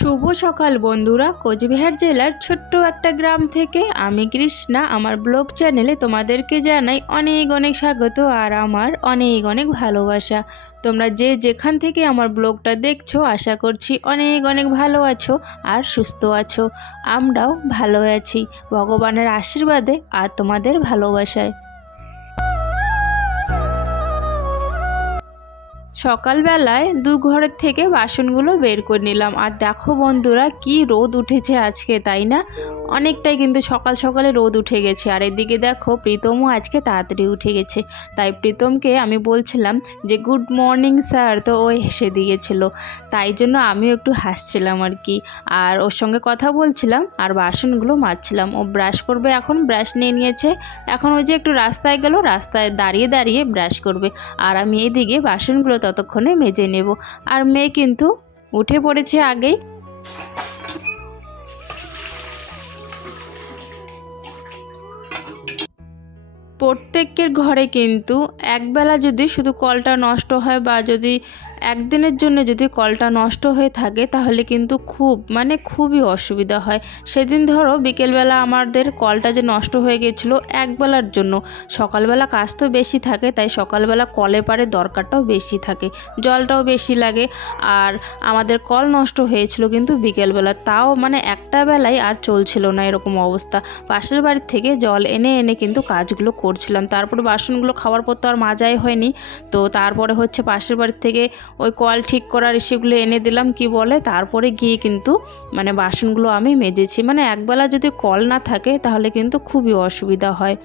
শুভ সকাল বন্ধুরা। কোচবিহার জেলার ছোট্ট একটা গ্রাম থেকে আমি কৃষ্ণা। আমার ব্লগ চ্যানেলে তোমাদেরকে জানাই অনেক অনেক স্বাগত আর আমার অনেক অনেক ভালোবাসা। তোমরা যে যেখান থেকে আমার ব্লগটা দেখছ, আশা করছি অনেক অনেক ভালো আছো আর সুস্থ আছো। আমরাও ভালো আছি। ভগবানের আশীর্বাদে আর তোমাদের ভালোবাসায়। সকালবেলায় দু ঘরের থেকে বাসনগুলো বের করে নিলাম। আর দেখো বন্ধুরা, কি রোদ উঠেছে আজকে, তাই না? অনেকটাই কিন্তু সকাল সকালে রোদ উঠে গেছে। আর এদিকে দেখো, প্রীতমও আজকে তাড়াতাড়ি উঠে গেছে। তাই প্রীতমকে আমি বলছিলাম যে, গুড মর্নিং স্যার। তো ও হেসে দিয়েছিল। তাই জন্য আমিও একটু হাসছিলাম আর কি। আর ওর সঙ্গে কথা বলছিলাম আর বাসনগুলো মাজছিলাম। ও ব্রাশ করবে এখন, ব্রাশ নিয়ে নিয়েছে। এখন ওই যে একটু রাস্তায় গেল, রাস্তায় দাঁড়িয়ে দাঁড়িয়ে ব্রাশ করবে। আর আমি এদিকে বাসনগুলো ততক্ষণে মেজে নেব। আর মেয়ে কিন্তু উঠে পড়েছে আগেই। প্রত্যেকের ঘরে কিন্তু একবেলা যদি শুধু কলটা নষ্ট হয় বা যদি একদিনের জন্য যদি কলটা নষ্ট হয়ে থাকে, তাহলে কিন্তু খুব মানে খুবই অসুবিধা হয়। সেদিন ধরো বিকেলবেলা আমাদের কলটা যে নষ্ট হয়ে গেছিল একবেলার জন্য। সকালবেলা কাজ তো বেশি থাকে, তাই সকালবেলা কলে পারে দরকারটাও বেশি থাকে, জলটাও বেশি লাগে। আর আমাদের কল নষ্ট হয়েছিল কিন্তু বিকেলবেলা, তাও মানে একটা বেলায় আর চলছিল না এরকম অবস্থা। পাশের বাড়ির থেকে জল এনে এনে কিন্তু কাজগুলো করছিলাম। তারপরে বাসনগুলো খাওয়ার পর তো আর মাজাই হয়নি। তো তারপরে হচ্ছে পাশের বাড়ির থেকে ওই কল ঠিক করার সেগুলো এনে দিলাম, কি বলে? তারপরে গিয়ে কিন্তু মানে বাসনগুলো আমি মেজেছি। মানে একবেলা যদি কল না থাকে, তাহলে কিন্তু খুবই অসুবিধা হয়।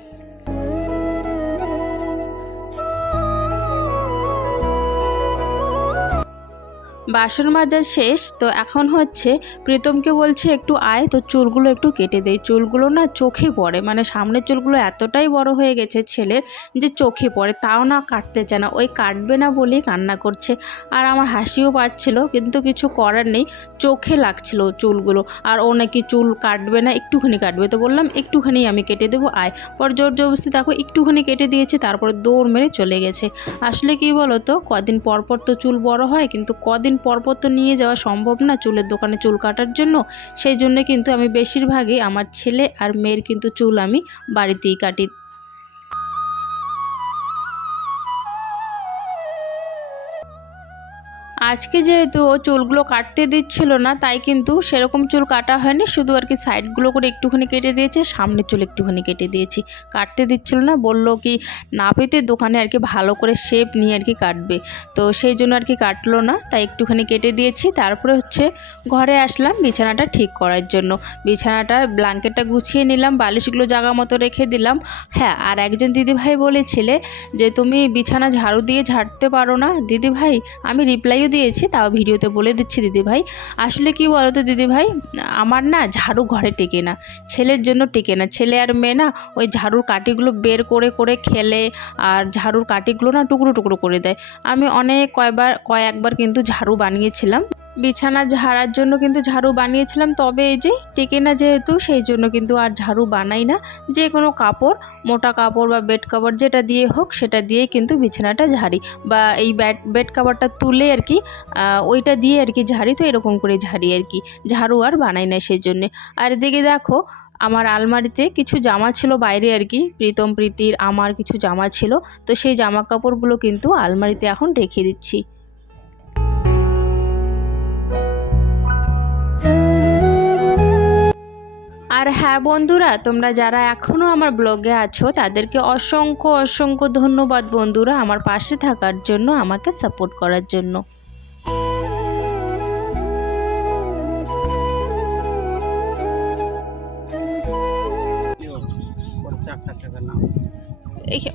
বাসন মাজা শেষ, তো এখন হচ্ছে প্রীতমকে বলছে একটু আয়, তো চুলগুলো একটু কেটে দেয় চুলগুলো না চোখে পড়ে মানে সামনের চুলগুলো এতটাই বড় হয়ে গেছে ছেলের যে চোখে পড়ে, তাও না কাটতে চায় না। ওই কাটবে না বলেই কান্না করছে। আর আমার হাসিও পাচ্ছিল, কিন্তু কিছু করার নেই, চোখে লাগছিল চুলগুলো। আর ও নাকি চুল কাটবে না, একটুখানি কাটবে। তো বললাম, একটুখানি আমি কেটে দেবো, আয়। পর জোর জবরদস্তি দেখো, একটুখানি কেটে দিয়েছে, তারপরে দৌড় মেরে চলে গেছে। আসলে কি বলো তো কদিন পর পর তো চুল বড় হয়, কিন্তু কদিন পরপর তো নিয়ে যাওয়া সম্ভব না চুলের দোকানে চুল কাটার জন্য। সেই জন্য কিন্তু আমি বেশিরভাগই আমার ছেলে আর মেয়ের কিন্তু চুল আমি বাড়িতেই কাটি আজকে যেহেতু ও চুলগুলো কাটতে দিচ্ছিল না, তাই কিন্তু সেরকম চুল কাটা হয়নি, শুধু আর কি সাইডগুলো করে একটুখানি কেটে দিয়েছে, সামনের চুল একটুখানি কেটে দিয়েছি। কাটতে দিচ্ছিল না, বলল কি নাপিতের দোকানে আর কি ভালো করে শেপ নিয়ে আর কি কাটবে। তো সেই জন্য আর কি কাটলো না, তাই একটুখানি কেটে দিয়েছি। তারপরে হচ্ছে ঘরে আসলাম বিছানাটা ঠিক করার জন্য। বিছানাটা ব্ল্যাঙ্কেটটা গুছিয়ে নিলাম, বালিশগুলো জায়গা মতো রেখে দিলাম। হ্যাঁ আর একজন দিদিভাই বলেছিলে যে, তুমি বিছানা ঝাড়ু দিয়ে ঝাড়তে পারো না। দিদিভাই, আমি রিপ্লাইও দিয়েছি, তাও ভিডিওতে বলে দিচ্ছি দিদিভাই। আসলে কি বলো তো দিদিভাই? আমার না ঝাড়ু ঘরে টেকে না, ছেলের জন্য টেকে না। ছেলে আর মেয়ে না ওই ঝাড়ুর কাটিগুলো বের করে করে খেলে আর ঝাড়ুর কাটিগুলো না টুকরো টুকরো করে দেয়। আমি অনেক কয়বার, কয়েকবার কিন্তু ঝাড়ু বানিয়েছিলাম। বিছানা ঝাড়ার জন্য কিন্তু ঝাড়ু বানিয়েছিলাম, তবে এই যে টেকে না যেহেতু, সেই জন্য কিন্তু আর ঝাড়ু বানাই না। যে কোনো কাপড়, মোটা কাপড় বা বেড কাপড় যেটা দিয়ে হোক, সেটা দিয়ে কিন্তু বিছানাটা ঝাড়ি। বা এই ব্যাড বেড কাভারটা তুলে আর কি ওইটা দিয়ে আর কি ঝাড়ি, তো এরকম করে ঝাড়ি আর কি। ঝাড়ু আর বানাই না সেই জন্যে। আর এদিকে দেখো, আমার আলমারিতে কিছু জামা ছিল বাইরে আর কি, প্রীতম, প্রীতির, আমার কিছু জামা ছিল। তো সেই জামা কাপড়গুলো কিন্তু আলমারিতে এখন রেখে দিচ্ছি। আর হ্যাঁ বন্ধুরা, তোমরা যারা এখনও আমার ব্লগে আছো, তাদেরকে অসংখ্য অসংখ্য ধন্যবাদ বন্ধুরা আমার পাশে থাকার জন্য, আমাকে সাপোর্ট করার জন্য।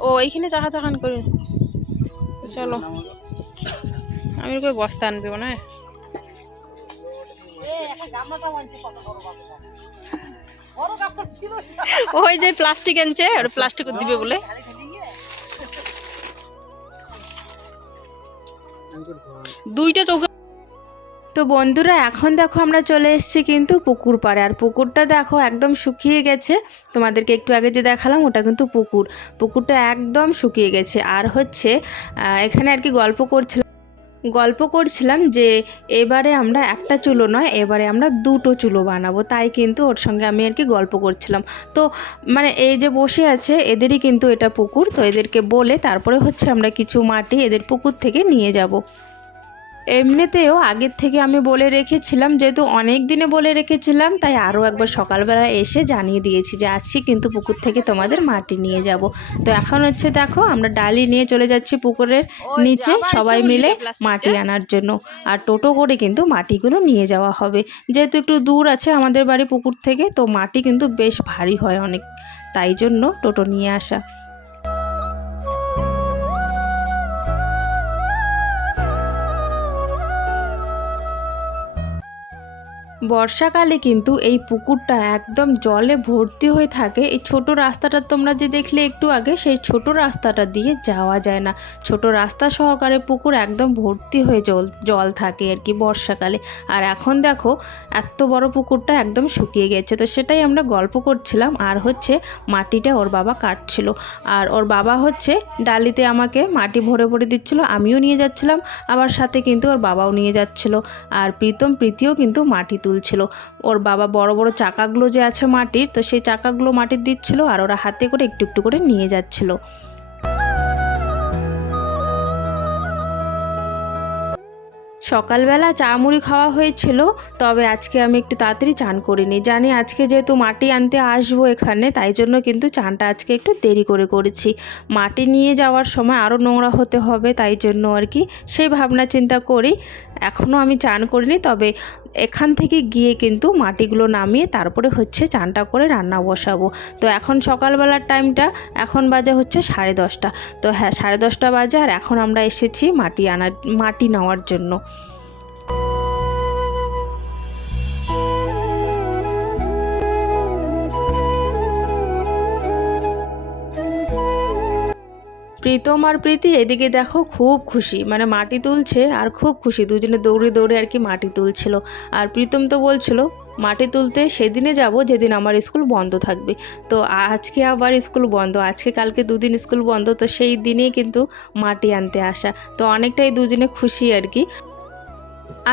ও এইখানে চাকা চাকান করে। চলো। আমি বস্তা আনবে, না? ওই যে প্লাস্টিক আনছে, আর প্লাস্টিক দিবে বলে। দুইটা চৌকা তো বন্ধুরা, এখন দেখো আমরা চলে এসেছি কিন্তু পুকুর পাড়ে। আর পুকুরটা দেখো একদম শুকিয়ে গেছে। তোমাদেরকে একটু আগে যে দেখালাম, ওটা কিন্তু পুকুর। পুকুরটা একদম শুকিয়ে গেছে। আর হচ্ছে এখানে আর কি গল্প করছিলাম গল্প করছিলাম যে এবারে আমরা একটা চুলো নয়, এবারে আমরা দুটো চুলো বানাবো। তাই কিন্তু ওর সঙ্গে আমি আর কি গল্প করছিলাম। তো মানে এই যে বসে আছে, এদেরই কিন্তু এটা পুকুর। তো এদেরকে বলে তারপরে হচ্ছে আমরা কিছু মাটি এদের পুকুর থেকে নিয়ে যাব। এমনিতেও আগের থেকে আমি বলে রেখেছিলাম যেহেতু অনেক দিনে বলে রেখেছিলাম তাই আরও একবার সকালবেলা এসে জানিয়ে দিয়েছি যে আজকে কিন্তু পুকুর থেকে তোমাদের মাটি নিয়ে যাব। তো এখন হচ্ছে দেখো আমরা ডালি নিয়ে চলে যাচ্ছি পুকুরের নিচে সবাই মিলে মাটি আনার জন্য। আর টোটো করে কিন্তু মাটিগুলো নিয়ে যাওয়া হবে। যেহেতু একটু দূর আছে আমাদের বাড়ি পুকুর থেকে তো মাটি কিন্তু বেশ ভারী হয় অনেক। তাই জন্য টোটো নিয়ে আসা। বর্ষাকালে কিন্তু এই পুকুরটা একদম জলে ভর্তি হয়ে থাকে। এই ছোট রাস্তাটা তোমরা যে দেখলে একটু আগে, সেই ছোট রাস্তাটা দিয়ে যাওয়া যায় না। ছোট রাস্তা সহকারে পুকুর একদম ভর্তি হয়ে জল জল থাকে আর কি বর্ষাকালে। আর এখন দেখো, এত বড় পুকুরটা একদম শুকিয়ে গেছে। তো সেটাই আমরা গল্প করছিলাম। আর হচ্ছে, মাটিটা ওর বাবা কাটছিল। আর ওর বাবা হচ্ছে, ডালিতে আমাকে মাটি ভরে ভরে দিচ্ছিল। আমিও নিয়ে যাচ্ছিলাম। আবার সাথে কিন্তু ওর বাবাও নিয়ে যাচ্ছিল। আর প্রীতম, প্রীতিও কিন্তু মাটি তুলছিল। ওর বাবা বড় বড় চাকাগুলো যে আছে মাটির, তো সেই চাকাগুলো মাটির দিচ্ছিল আর ওরা হাতে করে একটু একটু করে নিয়ে যাচ্ছিল। সকালবেলা চা মুড়ি খাওয়া হয়েছিল, তবে আজকে আমি একটু তাড়াতাড়ি চান করিনি জানি আজকে যেহেতু মাটি আনতে আসব এখানে, তাই জন্য কিন্তু চানটা আজকে একটু দেরি করে করেছি। মাটি নিয়ে যাওয়ার সময় আরও নোংরা হতে হবে, তাই জন্য আর কি সেই ভাবনা চিন্তা করি। এখনও আমি চান করিনি, তবে এখান থেকে গিয়ে কিন্তু মাটিগুলো নামিয়ে তারপরে হচ্ছে চানটা করে রান্না বসাবো। তো এখন সকালবেলার টাইমটা, এখন বাজে হচ্ছে সাড়ে দশটা। তো হ্যাঁ সাড়ে দশটা বাজে আর এখন আমরা এসেছি মাটি আনার, মাটি নেওয়ার জন্য। প্রীতম আর প্রীতি এদিকে দেখো খুব খুশি। মানে মাটি তুলছে আর খুব খুশি। দুজনে দৌড়ে দৌড়ে আর কি মাটি তুলছিল। আর প্রীতম তো বলছিল, মাটি তুলতে সেদিনে যাব যেদিন আমার স্কুল বন্ধ থাকবে। তো আজকে আবার স্কুল বন্ধ। আজকে কালকে দুদিন স্কুল বন্ধ। তো সেই দিনেই কিন্তু মাটি আনতে আসা। তো অনেকটাই দুজনে খুশি আর কি।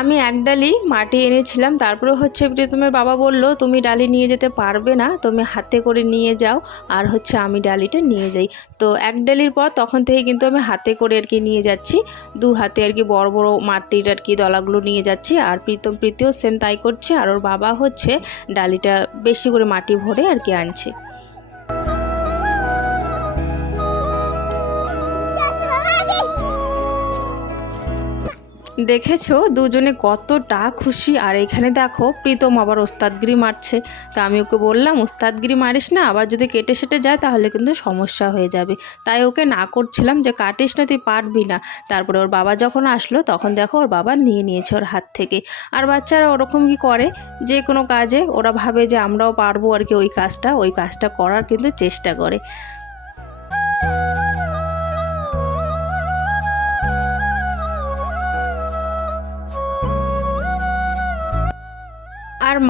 আমি এক ডালি মাটি এনেছিলাম, তারপরে হচ্ছে প্রীতমের বাবা বলল, তুমি ডালি নিয়ে যেতে পারবে না, তুমি হাতে করে নিয়ে যাও, আর হচ্ছে আমি ডালিটা নিয়ে যাই। তো এক ডালির পর তখন থেকে কিন্তু আমি হাতে করে আর কি নিয়ে যাচ্ছি, দু হাতে আর কি বড় বড় মাটির আর কি দলাগুলো নিয়ে যাচ্ছি, আর প্রীতম প্রীতিও সেম তাই করছে, আর ওর বাবা হচ্ছে ডালিটা বেশি করে মাটি ভরে আর কি আনছে। দেখেছ? দুজনে কতটা খুশি। আর এখানে দেখো, প্রীতম আবার ওস্তাদগিরি মারছে। তা আমি ওকে বললাম, ওস্তাদগিরি মারিস না, আবার যদি কেটে সেটে যায় তাহলে কিন্তু সমস্যা হয়ে যাবে। তাই ওকে না করছিলাম যে, কাটিস না, তুই পারবি না। তারপরে ওর বাবা যখন আসলো, তখন দেখো ওর বাবা নিয়ে নিয়েছে ওর হাত থেকে। আর বাচ্চারা ওরকম কি করে? যে কোনো কাজে ওরা ভাবে যে, আমরাও পারব আর কি ওই কাজটা। ওই কাজটা করার কিন্তু চেষ্টা করে।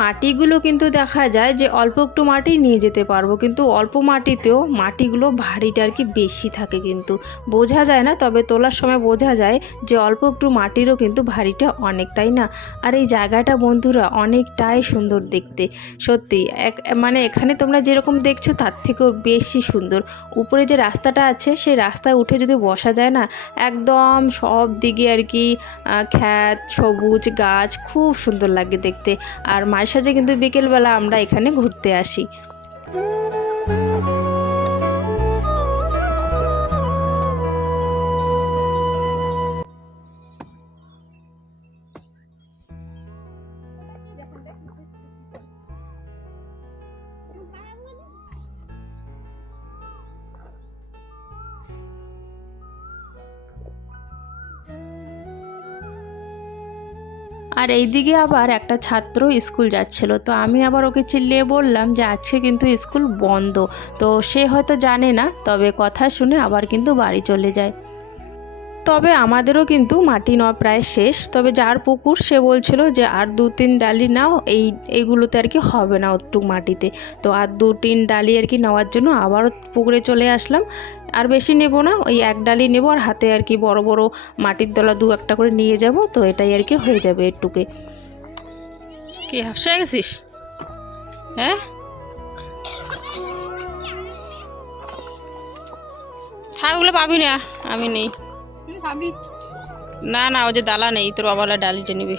মাটিগুলো কিন্তু দেখা যায় যে অল্প একটু মাটি নিয়ে যেতে পারব। কিন্তু অল্প মাটিতেও মাটিগুলো ভারীটা আর কি বেশি থাকে কিন্তু। বোঝা যায় না, তবে তোলার সময় বোঝা যায় যে অল্প একটু মাটিরও কিন্তু ভারীটা অনেক, তাই না? আর এই জায়গাটা বন্ধুরা অনেকটাই সুন্দর দেখতে। সত্যি, এক মানে এখানে তোমরা যেরকম দেখছ তার থেকেও বেশি সুন্দর। উপরে যে রাস্তাটা আছে সেই রাস্তায় উঠে যদি বসা যায় না, একদম সব দিকে আর কি খ্যাত সবুজ গাছ, খুব সুন্দর লাগে দেখতে। আর মায়ের সাথে কিন্তু বিকেলবেলা আমরা এখানে ঘুরতে আসি। আর এইদিকে আবার একটা ছাত্র স্কুল যাচ্ছিল। তো আমি আবার ওকে চিল্লিয়ে বললাম যে, আজকে কিন্তু স্কুল বন্ধ। তো সে হয়তো জানে না, তবে কথা শুনে আবার কিন্তু বাড়ি চলে যায়। তবে আমাদেরও কিন্তু মাটি নেওয়া প্রায় শেষ। তবে যার পুকুর সে বলছিল যে, আর দু তিন ডালি নাও, এই, এইগুলোতে আর কি হবে না অতটুক মাটিতে। তো আর দু তিন ডালি আর কি নেওয়ার জন্য আবারও পুকুরে চলে আসলাম। আর বেশি নেব না ওই এক ডালি নেব আর হাতে আর কি বড় বড় মাটির দলা দু একটা করে নিয়ে যাব তো এটাই আর কি হয়ে যাবে একটুকে। কি হাফসা গেছিস? হ্যাঁ? থাক ওগুলো পাবি না আমি নেই। না না ও যে দালা নেই তোর বাবালা ডালিটা নিবি।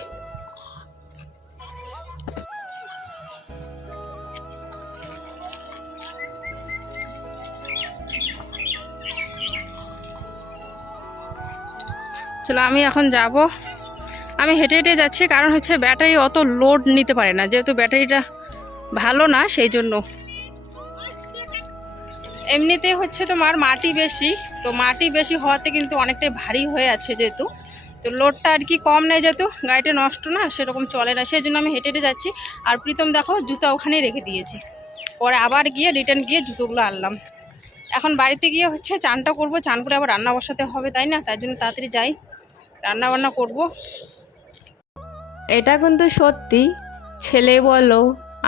চলো আমি এখন যাব। আমি হেঁটে হেঁটে যাচ্ছি, কারণ হচ্ছে ব্যাটারি অত লোড নিতে পারে না, যেহেতু ব্যাটারিটা ভালো না সেই জন্য এমনিতে হচ্ছে তোমার মাটি বেশি, তো মাটি বেশি হওয়াতে কিন্তু অনেকটাই ভারী হয়ে আছে যেহেতু। তো লোডটা আর কি কম নেই যেহেতু, গাড়িটা নষ্ট না, সেরকম চলে না সেই জন্য আমি হেঁটে হেঁটে যাচ্ছি। আর প্রীতম দেখো, জুতো ওখানেই রেখে দিয়েছে। পরে আবার গিয়ে রিটার্ন গিয়ে জুতোগুলো আনলাম। এখন বাড়িতে গিয়ে হচ্ছে চানটা করব, চান করে আবার রান্না বসাতে হবে, তাই না? তার জন্য তাড়াতাড়ি যাই। রান্না বান্না করব? এটা কিন্তু সত্যি। ছেলে বলো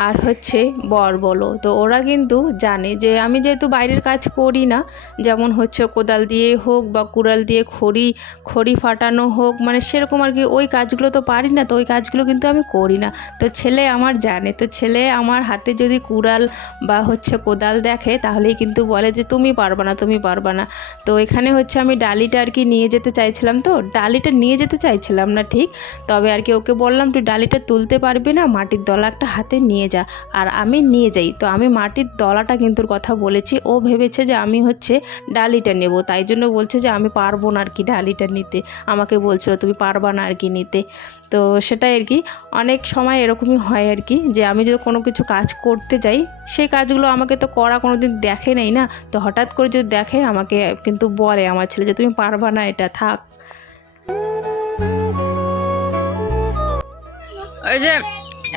আর হচ্ছে বর বলো। তো ওরা কিন্তু জানে যে আমি যেহেতু বাইরের কাজ করি না, যেমন হচ্ছে কোদাল দিয়ে হোক বা কুড়াল দিয়ে খড়ি খড়ি ফাটানো হোক মানে সেরকম আর কি ওই কাজগুলো তো পারি না, তো ওই কাজগুলো কিন্তু আমি করি না। তো ছেলে আমার জানে, তো ছেলে আমার হাতে যদি কুড়াল বা হচ্ছে কোদাল দেখে, তাহলেই কিন্তু বলে যে তুমি পারবা না, তুমি পারবা না। তো এখানে হচ্ছে আমি ডালিটা আর কি নিয়ে যেতে চাইছিলাম তো, ডালিটা নিয়ে যেতে চাইছিলাম না ঠিক, তবে আর কি ওকে বললাম, তুই ডালিটা তুলতে পারবি না, মাটির দলা একটা হাতে নিয়ে যা, আর আমি নিয়ে যাই। তো আমি মাটির দলাটা কিন্তু কথা বলেছি। ও ভেবেছে যে আমি হচ্ছে ডালিটা নেব। তাই জন্য বলছে যে আমি পারব না আর কি ডালিটা নিতে। আমাকে বলছিল, তুমি পারবা না আর কি নিতে। তো সেটাই আর কি। অনেক সময় এরকমই হয় আর কি যে আমি যদি কোনো কিছু কাজ করতে যাই, সেই কাজগুলো আমাকে তো করা কোনো দিন দেখে নেই না। তো হঠাৎ করে যদি দেখে, আমাকে কিন্তু বলে আমার ছেলে যে, তুমি পারবা না, এটা থাক। ওই যে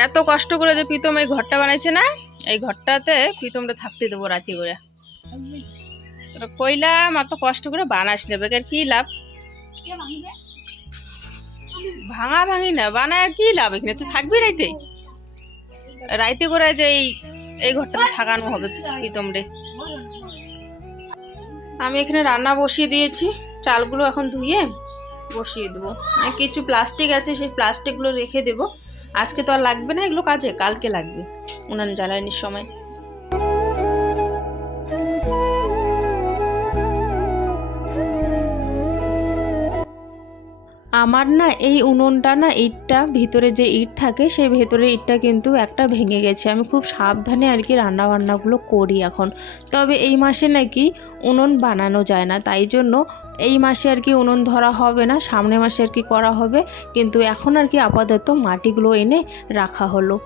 এত কষ্ট করে যে প্রীতম এই ঘরটা বানাইছে না, এই ঘরটাতে প্রীতমটা থাকতে দেবো রাতি করে। কইলাম অত কষ্ট করে বানাস না বেকার কি লাভ? ভাঙা ভাঙি না, বানায় আর কি লাভ এখানে? তুই থাকবি রাইতে? রাইতে করে যে এই এই ঘরটাতে থাকানো হবে প্রীতম রে আমি এখানে রান্না বসিয়ে দিয়েছি, চালগুলো এখন ধুয়ে বসিয়ে দেবো। কিছু প্লাস্টিক আছে, সেই প্লাস্টিকগুলো রেখে দেবো। আজকে তো আর লাগবে না এগুলো কাজে কালকে লাগবে। উনান জ্বালানির সময়। আমার না এই উনুনটা না ইটটা ভিতরে যে ইট থাকে সেই ভেতরের ইটটা কিন্তু একটা ভেঙে গেছে। আমি খুব সাবধানে আর কি রান্না বান্নাগুলো করি এখন। তবে এই মাসে নাকি উনুন বানানো যায় না। তাই জন্য এই মাসে আর কি উনুন ধরা হবে না, সামনে মাসে আর কি করা হবে। কিন্তু এখন আর কি আপাতত মাটিগুলো এনে রাখা হলো।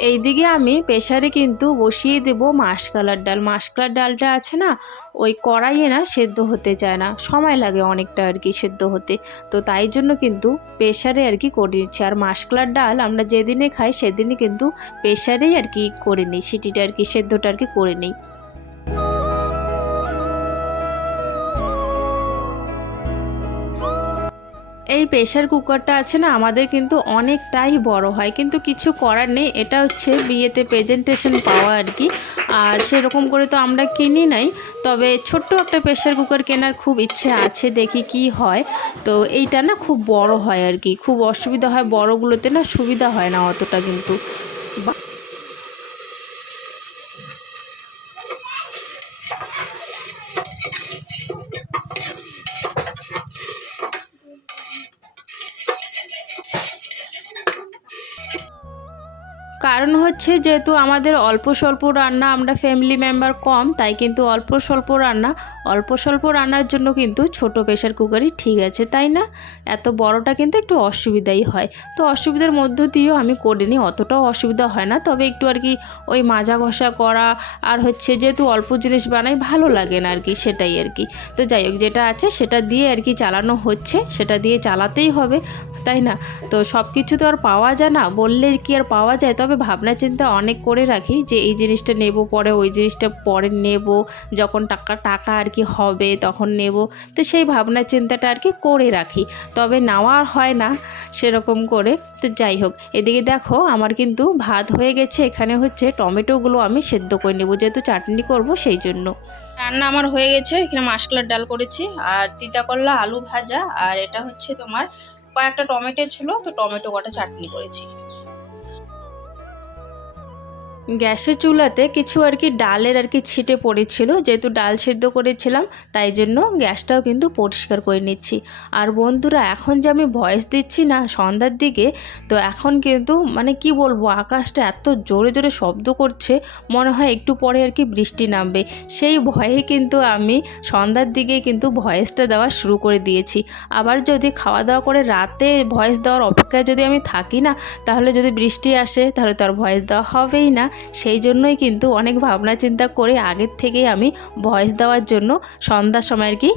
এইদিকে আমি প্রেশারে কিন্তু বসিয়ে দেব মাসকালার ডাল। মাসকালার ডালটা আছে না, ওই কড়াইয়ে না সেদ্ধ হতে চায় না। সময় লাগে অনেকটা আর কি সেদ্ধ হতে। তো তাই জন্য কিন্তু প্রেশারে আর কি করে নিচ্ছি। আর মাসকালার ডাল আমরা যেদিনে খাই সেদিনই কিন্তু প্রেশারেই আর কি করে নিই। সিটিটা আর কি সেদ্ধটা আর কি করে নিই। এই প্রেশার কুকারটা আছে না, আমাদের কিন্তু অনেকটাই বড় হয়। কিন্তু কিছু করার নেই, এটা হচ্ছে বিয়েতে প্রেজেন্টেশন পাওয়া আর কি। আর সেরকম করে তো আমরা কিনি নাই, তবে ছোট্ট একটা প্রেশার কুকার কেনার খুব ইচ্ছে আছে, দেখি কি হয়। তো এইটা না খুব বড় হয় আর কি, খুব অসুবিধা হয়, বড়গুলোতে না সুবিধা হয় না অতটা কিন্তু। হচ্ছে যেহেতু আমাদের অল্প স্বল্প রান্না, আমরা ফ্যামিলি মেম্বার কম, তাই কিন্তু অল্প স্বল্প রান্না, অল্প স্বল্প রান্নার জন্য কিন্তু ছোট প্রেশার কুকারই ঠিক আছে, তাই না? এত বড়টা কিন্তু একটু অসুবিধাই হয়। তো অসুবিধার মধ্য দিয়েও আমি করিনি অতটাও অসুবিধা হয় না। তবে একটু আর কি ওই মাজা ঘষা করা আর হচ্ছে যেহেতু অল্প জিনিস বানাই, ভালো লাগে না আর কি সেটাই আর কি। তো যাই হোক, যেটা আছে সেটা দিয়ে আর কি চালানো হচ্ছে, সেটা দিয়ে চালাতেই হবে, তাই না? তো সব কিছু তো আর পাওয়া যায় না, বললে কি আর পাওয়া যায়? তবে ভাবনা চিন্তা অনেক করে রাখি যে এই জিনিসটা নেব পরে, ওই জিনিসটা পরে নেব, যখন টাকা টাকা আর কি হবে তখন নেব। তো সেই ভাবনা চিন্তাটা আর কি করে রাখি। তবে নেওয়া হয় না সেরকম করে। তো যাই হোক, এদিকে দেখো আমার কিন্তু ভাত হয়ে গেছে। এখানে হচ্ছে টমেটোগুলো আমি সেদ্ধ করে নেব, যেহেতু চাটনি করব সেই জন্য। রান্না আমার হয়ে গেছে, এখানে মাসকলার ডাল করেছি। আর তিতা করলা আলু ভাজা, আর এটা হচ্ছে তোমার কয়েকটা টমেটো ছিল, তো টমেটো কটা চাটনি করেছি। গ্যাসের চুলাতে কিছু আর কি ডালের আর কি ছিটে পড়েছিল, যেহেতু ডাল সিদ্ধ করেছিলাম, তাই জন্য গ্যাসটাও কিন্তু পরিষ্কার করে নিচ্ছি। আর বন্ধুরা, এখন যে আমি ভয়েস দিচ্ছি না সন্ধ্যার দিকে, তো এখন কিন্তু মানে কি বলব, আকাশটা এত জোরে জোরে শব্দ করছে, মনে হয় একটু পরে আর কি বৃষ্টি নামবে। সেই ভয়ে কিন্তু আমি সন্ধ্যার দিকে কিন্তু ভয়েসটা দেওয়া শুরু করে দিয়েছি। আবার যদি খাওয়া দাওয়া করে রাতে ভয়েস দেওয়ার অপেক্ষায় যদি আমি থাকি না, তাহলে যদি বৃষ্টি আসে, তাহলে তো আর ভয়েস দেওয়া হবেই না। সেই জন্যই কিন্তু অনেক ভাবনা চিন্তা করে আগের থেকেই আমি ভয়েস দেওয়ার জন্য সন্ধ্যার সময় আর কি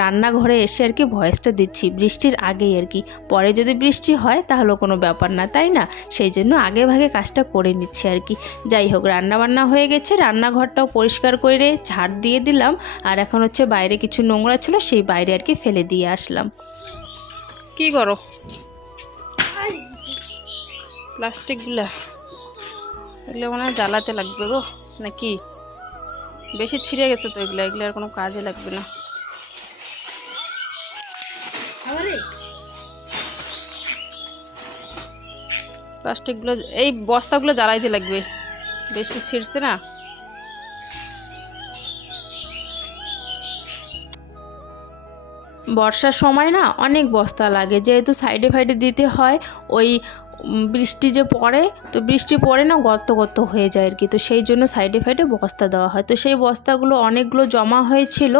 রান্নাঘরে এসে আর কি ভয়েসটা দিচ্ছি। বৃষ্টির আগেই আর কি। পরে যদি বৃষ্টি হয় তাহলে কোনো ব্যাপার না তাই না? সেই জন্য আগে ভাগে কাজটা করে নিচ্ছি আর কি। যাই হোক রান্না বান্না হয়ে গেছে রান্নাঘরটাও পরিষ্কার করে ঝাড় দিয়ে দিলাম। আর এখন হচ্ছে বাইরে কিছু নোংরা ছিল সেই বাইরে আর কি ফেলে দিয়ে আসলাম। কি করো? প্লাস্টিকগুলা। এগুলো মনে হয় জ্বালাতে লাগবে গো নাকি? বেশি ছিঁড়ে গেছে তো এগুলো এগুলো আর কোনো কাজে লাগবে না। প্লাস্টিকগুলো এই বস্তাগুলো জ্বালাইতে লাগবে। বেশি ছিঁড়ছে না। বর্ষার সময় না অনেক বস্তা লাগে যেহেতু সাইডে ফাইডে দিতে হয় ওই বৃষ্টি যে পড়ে, তো বৃষ্টি পড়ে না গর্ত গর্ত হয়ে যায় আর কি। তো সেই জন্য সাইডে ফাইডে বস্তা দেওয়া হয়। তো সেই বস্তাগুলো অনেকগুলো জমা হয়েছিল,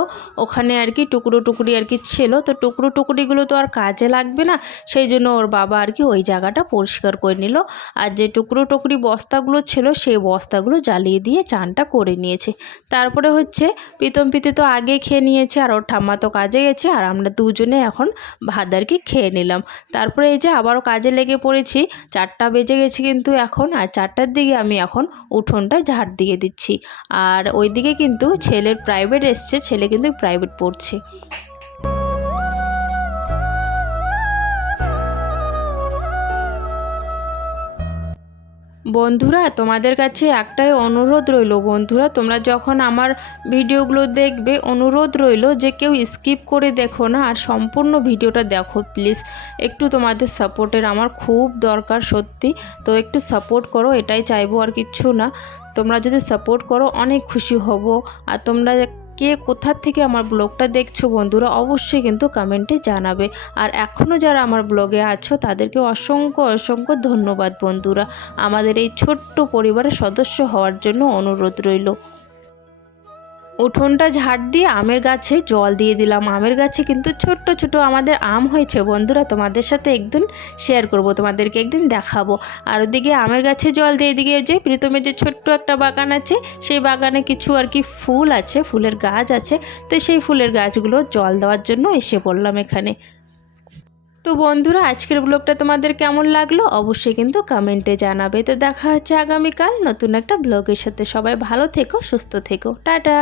ওখানে আর কি টুকরো টুকরি আর কি ছিল। তো টুকরো টুকরিগুলো তো আর কাজে লাগবে না, সেই জন্য ওর বাবা আর কি ওই জায়গাটা পরিষ্কার করে নিল। আর যে টুকরো টুকরি বস্তাগুলো ছিল, সেই বস্তাগুলো জ্বালিয়ে দিয়ে চানটা করে নিয়েছে। তারপরে হচ্ছে, প্রীতম পিতে তো আগে খেয়ে নিয়েছে আর ওর ঠাম্মা তো কাজে গেছে, আর আমরা দুজনে এখন ভাত আর কি খেয়ে নিলাম। তারপরে এই যে আবারও কাজে লেগে পড়েছি চারটা বেজে গেছে কিন্তু এখন, আর চারটার দিকে আমি এখন উঠোনটা ঝাড় দিয়ে দিচ্ছি। আর ওইদিকে কিন্তু ছেলের প্রাইভেট এসছে, ছেলে কিন্তু প্রাইভেট পড়ছে। বন্ধুরা, তোমাদের কাছে একটাই অনুরোধ রইল বন্ধুরা, তোমরা যখন আমার ভিডিওগুলো দেখবে, অনুরোধ রইল যে কেউ স্কিপ করে দেখো না, আর সম্পূর্ণ ভিডিওটা দেখো প্লিজ। একটু তোমাদের সাপোর্টের আমার খুব দরকার সত্যি, তো একটু সাপোর্ট করো, এটাই চাইব আর কিচ্ছু না। তোমরা যদি সাপোর্ট করো, অনেক খুশি হব, আর তোমরা কে কোথার থেকে আমার ব্লগটা দেখছ বন্ধুরা অবশ্যই কিন্তু কমেন্টে জানাবে। আর এখনও যারা আমার ব্লগে আছো, তাদেরকে অসংখ্য অসংখ্য ধন্যবাদ বন্ধুরা। আমাদের এই ছোট্ট পরিবারের সদস্য হওয়ার জন্য অনুরোধ রইল। উঠোনটা ঝাড় দিয়ে আমের গাছে জল দিয়ে দিলাম। আমের গাছে কিন্তু ছোট্ট ছোট আমাদের আম হয়েছে। বন্ধুরা, তোমাদের সাথে একদিন শেয়ার করব, তোমাদেরকে একদিন দেখাবো। আর ওদিকে আমের গাছে জল দিয়ে দিকে যে প্রীতমের যে ছোট্ট একটা বাগান আছে, সেই বাগানে কিছু আর কি ফুল আছে, ফুলের গাছ আছে। তো সেই ফুলের গাছগুলো জল দেওয়ার জন্য এসে পড়লাম এখানে। তো বন্ধুরা, আজকের ব্লগটা তোমাদের কেমন লাগল অবশ্যই কিন্তু কমেন্টে জানাবে। তো দেখা হচ্ছে আগামীকাল নতুন একটা ব্লগের সাথে। সবাই ভালো থেকো, সুস্থ থেকো। টাটা!